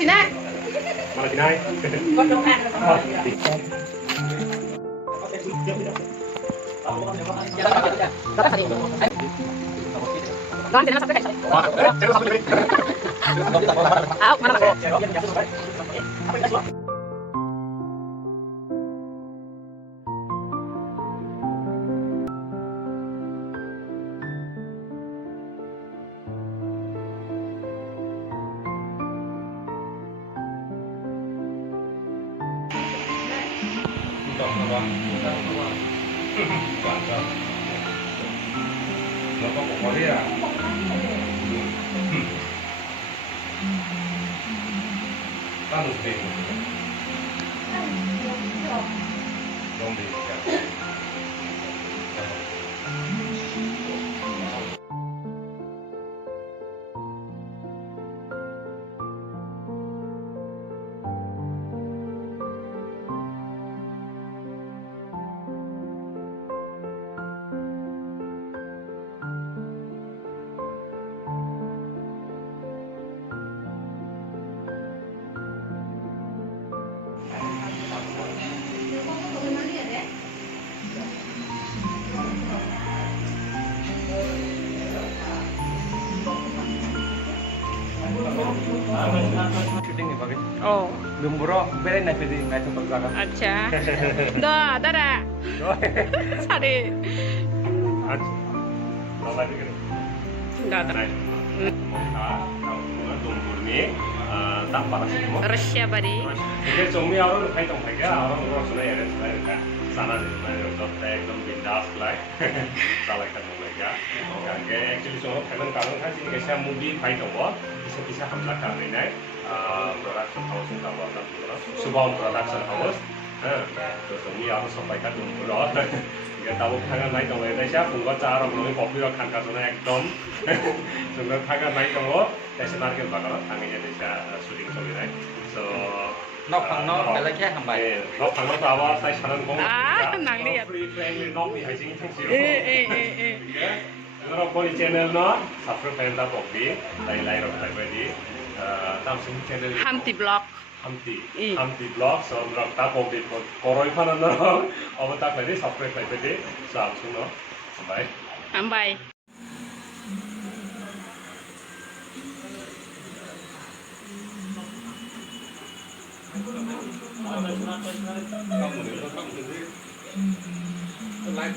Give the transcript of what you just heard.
Cina. Mana Cina? Con đồng ăn rồi. Con thì nó sắp tới cảnh. Áo mana mas? Nó có một món à? Ăn một tí. Không đi cả. Shooting nih pakai. Oh. Gemboro, beres nih jadi nggak cepet banget. Acha. Dah, dah. Sari. Aja. Apa lagi nih? Dah, dah. 동물이 딱 말하시고 Russia bari. 이게 좀이하고 활동 되게 아무런 거 없으나 얘는 이렇게 사나는 말이죠. एकदम बिंदास लाइक सालाय का नंगैया कांगे एक्चुअली जो फैलन कारण था जिनके से मूवी फाइट हुआ इसे पीछे हमला कर रही है प्रोडक्शन हाउस का वो ना सुबह प्रोडक्शन हाउस तो 좀이하고 सप्लाई का 동물 이게 따로 파가 나이 동에 대셔 뭔가 짜로 너무 popular 칸 가서는 एकदम 정말 파가 나이 동어 대신 마켓 바가라 당연히 대셔 슈팅 소리네 so นอกข้างนอกแต่ละแค่ทำใบ นอกข้างนอกแต่ว่าใส่ชั้น공หนังเรียบ free friend นอกมีให้จริงจริงสิเราคนชแนลเนาะ subscribe ตามบอกดีไลน์เราไปดีตามซึ่ง channel Hamti blog. Hamti blog so เราตามบอกดีก็ร้อยพันนั่นเนาะเอามาตามไปดี subscribe ไปดีสามซึ่งเนาะบาย Ambay. Like,